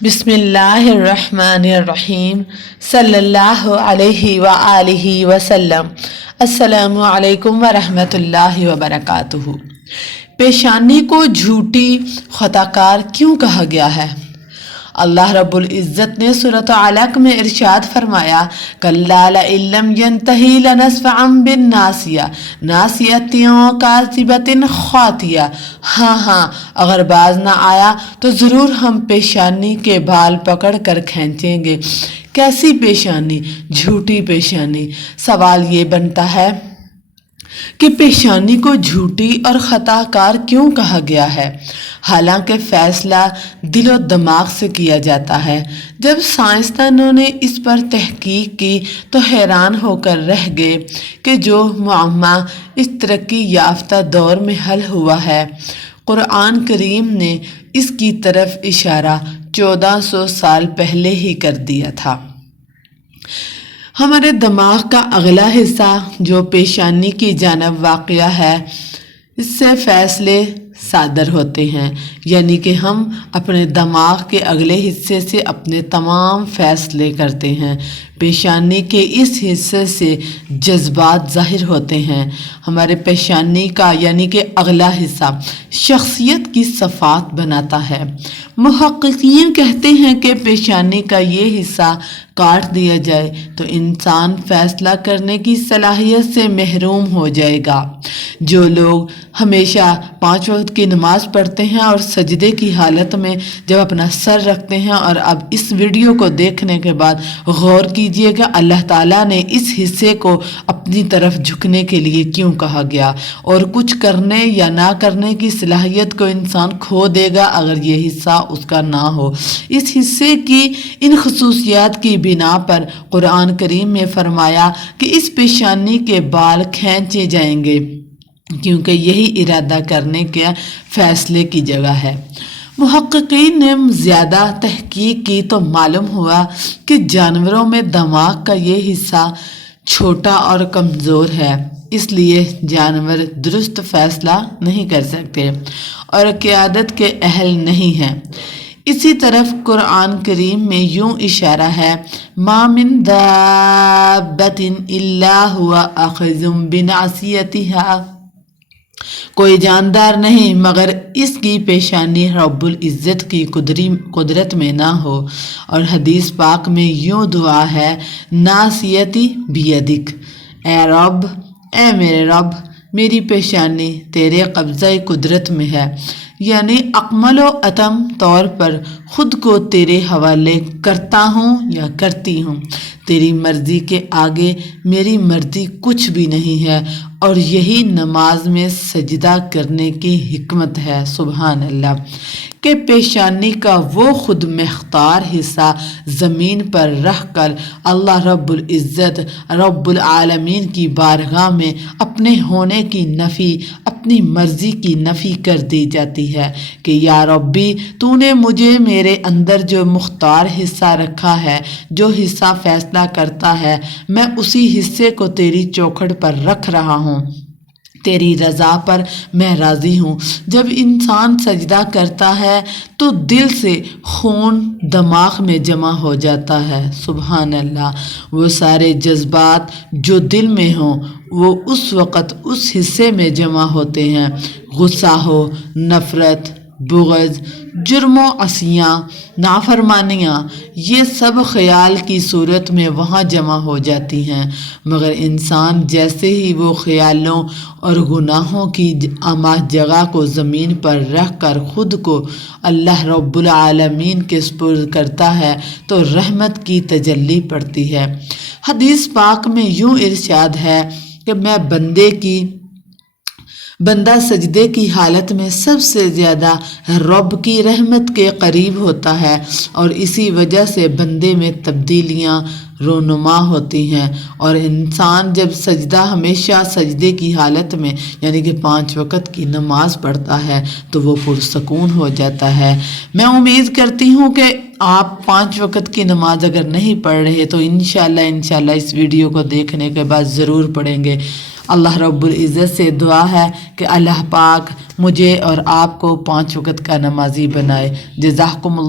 بسم اللہ الرحمن الرحیم صلی اللہ علیہ وآلہ وسلم۔ السلام علیکم ورحمۃ اللہ وبرکاتہ۔ پیشانی کو جھوٹی خطا کار کیوں کہا گیا ہے؟ اللہ رب العزت نے سورۃ علق میں ارشاد فرمایا، کَلَّا لَئِن لَّمْ يَنْتَهِ لَنَسْفَعًا بِالنَّاصِیَةِ نَاصِیَةٍ کاذِبَةٍ خاطِئَةٍ۔ ہاں اگر باز نہ آیا تو ضرور ہم پیشانی کے بال پکڑ کر کھینچیں گے۔ کیسی پیشانی؟ جھوٹی پیشانی۔ سوال یہ بنتا ہے کہ پیشانی کو جھوٹی اور خطا کار کیوں کہا گیا ہے، حالانکہ فیصلہ دل و دماغ سے کیا جاتا ہے۔ جب سائنسدانوں نے اس پر تحقیق کی تو حیران ہو کر رہ گئے کہ جو معمہ اس ترقی یافتہ دور میں حل ہوا ہے، قرآن کریم نے اس کی طرف اشارہ 1400 سال پہلے ہی کر دیا تھا۔ ہمارے دماغ کا اگلا حصہ جو پیشانی کی جانب واقع ہے، اس سے فیصلے صادر ہوتے ہیں، یعنی کہ ہم اپنے دماغ کے اگلے حصے سے اپنے تمام فیصلے کرتے ہیں۔ پیشانی کے اس حصے سے جذبات ظاہر ہوتے ہیں۔ ہمارے پیشانی کا یعنی کہ اگلا حصہ شخصیت کی صفات بناتا ہے۔ محققین کہتے ہیں کہ پیشانی کا یہ حصہ کاٹ دیا جائے تو انسان فیصلہ کرنے کی صلاحیت سے محروم ہو جائے گا۔ جو لوگ ہمیشہ 5 وقت کی نماز پڑھتے ہیں اور سجدے کی حالت میں جب اپنا سر رکھتے ہیں، اور اب اس ویڈیو کو دیکھنے کے بعد غور کیجئے کہ اللہ تعالیٰ نے اس حصے کو اپنی طرف جھکنے کے لیے کیوں کہا گیا، اور کچھ کرنے یا نہ کرنے کی صلاحیت کو انسان کھو دے گا اگر یہ حصہ اس کا نہ ہو۔ اس حصے کی ان خصوصیات کی بنا پر قرآن کریم میں فرمایا کہ اس پیشانی کے بال کھینچے جائیں گے، کیونکہ یہی ارادہ کرنے کے فیصلے کی جگہ ہے۔ محققین نے زیادہ تحقیق کی تو معلوم ہوا کہ جانوروں میں دماغ کا یہ حصہ چھوٹا اور کمزور ہے، اس لیے جانور درست فیصلہ نہیں کر سکتے اور قیادت کے اہل نہیں ہیں۔ اسی طرف قرآن کریم میں یوں اشارہ ہے، مَا مِن دَابَّةٍ إِلَّا هُوَ آخِذٌ بِنَاصِیَتِهَا۔ کوئی جاندار نہیں مگر اس کی پیشانی رب العزت کی قدرت میں نہ ہو۔ اور حدیث پاک میں یوں دعا ہے، ناصیتی بیدک، اے رب، اے میرے رب، میری پیشانی تیرے قبضہ قدرت میں ہے، یعنی اکمل و اتم طور پر خود کو تیرے حوالے کرتا ہوں یا کرتی ہوں۔ تیری مرضی کے آگے میری مرضی کچھ بھی نہیں ہے، اور یہی نماز میں سجدہ کرنے کی حکمت ہے۔ سبحان اللہ! کہ پیشانی کا وہ خود مختار حصہ زمین پر رکھ کر اللہ رب العزت رب العالمین کی بارگاہ میں اپنے ہونے کی نفی، اپنی مرضی کی نفی کر دی جاتی ہے کہ یا ربی، تو نے مجھے میرے اندر جو مختار حصہ رکھا ہے، جو حصہ فیصلہ کرتا ہے، میں اسی حصے کو تیری چوکھٹ پر رکھ رہا ہوں، تیری رضا پر میں راضی ہوں۔ جب انسان سجدہ کرتا ہے تو دل سے خون دماغ میں جمع ہو جاتا ہے۔ سبحان اللہ! وہ سارے جذبات جو دل میں ہوں وہ اس وقت اس حصے میں جمع ہوتے ہیں۔ غصہ ہو، نفرت، بغض، جرم و عصیاں، نافرمانیاں، یہ سب خیال کی صورت میں وہاں جمع ہو جاتی ہیں، مگر انسان جیسے ہی وہ خیالوں اور گناہوں کی جگہ کو زمین پر رکھ کر خود کو اللہ رب العالمین کے سپرد کرتا ہے تو رحمت کی تجلی پڑتی ہے۔ حدیث پاک میں یوں ارشاد ہے کہ بندہ سجدے کی حالت میں سب سے زیادہ رب کی رحمت کے قریب ہوتا ہے، اور اسی وجہ سے بندے میں تبدیلیاں رونما ہوتی ہیں، اور انسان جب ہمیشہ سجدے کی حالت میں یعنی کہ 5 وقت کی نماز پڑھتا ہے تو وہ پرسکون ہو جاتا ہے۔ میں امید کرتی ہوں کہ آپ 5 وقت کی نماز اگر نہیں پڑھ رہے تو انشاءاللہ اس ویڈیو کو دیکھنے کے بعد ضرور پڑھیں گے۔ اللہ رب العزت سے دعا ہے کہ اللہ پاک مجھے اور آپ کو 5 وقت کا نمازی بنائے۔ جزاکم اللہ۔